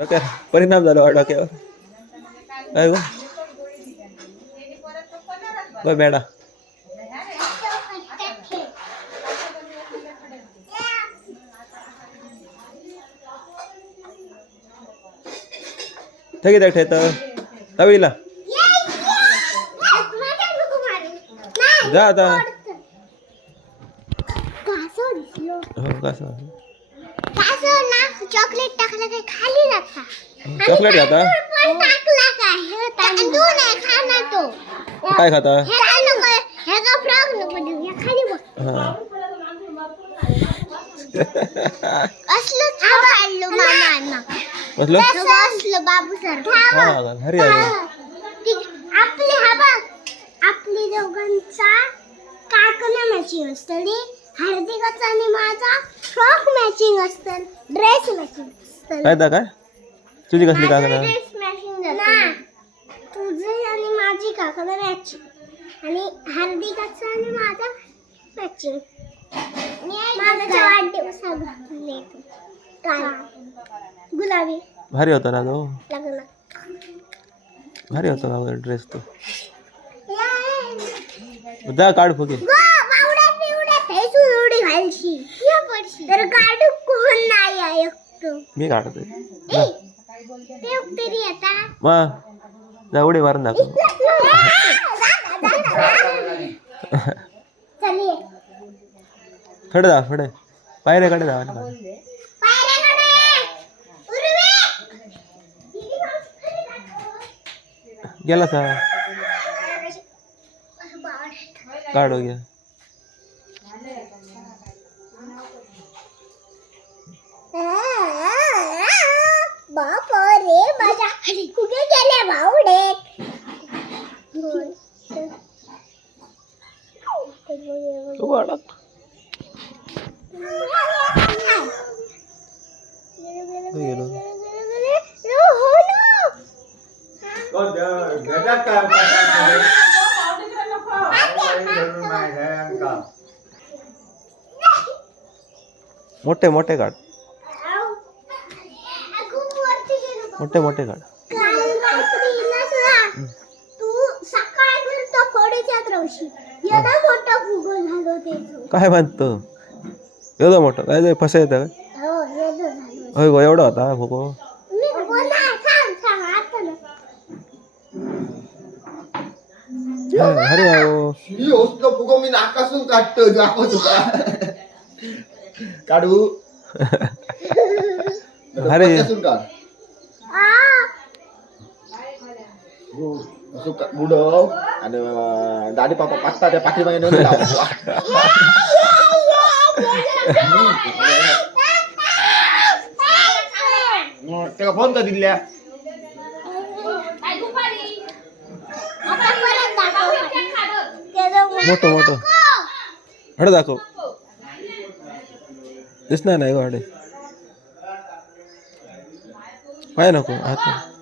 डोक्यात परिणाम झाला वा डोक्यावर काय गो बघ मॅडा ठेकी त्या ठेत नवीला जा आता हो कसं चॉकलेट टाकलं काय खाली जाता चॉकलेट खाता टाकला काय तांदूळ नाही खाना तो काय खाता हे का फ्रॉक नको देऊ हे खाली बघ हा असलं खाल्लो मामांना बसलो असलं बाबू सर हा हरी आहे आपली हा बघ आपली दोघांचा काकना मॅचिंग असतली हार्दिकाचा आणि माझा फ्रॉक मॅचिंग असतं ड्रेस मॅचिंग असतं काय ता काय तुझी कसली काकना ड्रेस मॅचिंग ना तुझी आणि माझी काकना मॅचिंग आणि हार्दिकाचा आणि माझा मॅचिंग माझा वाढदिवसाला काय गुलाबी भारी होता ना तो लग्न भारी होता ना ड्रेस तो जा काढ फुगे तर काढू कोण नाही ऐकतो मी काढतोय मग जा उडी मारून दाखव फडे जा फडे पायऱ्याकडे जा गेला सा काढो घ्या बाप रे माझ्या कुठे गेले बावडे मोठे मोठे काढ मोठे मोठे काढ तू सकाळी तो खोडीच्यात राहशी एवढा मोठा फुगो झालो ते काय म्हणतो एवढं मोठं काय फसा येतं काय हो एवढं झालं होय गो एवढा होता भोको मी बोला थांब आता ना अरे भाऊ ही होतो फुगो मी नाकासून काढतो दाखव तुका काढू अरे नाकासून काढ असं बुडव आणि दाढी पापा पात्ता त्या पाठीमागे नेऊन लाव त्याला फोन का दिल्या मोठं मोठं हड दाखव दिसणार नाही गाडे पाय नको आता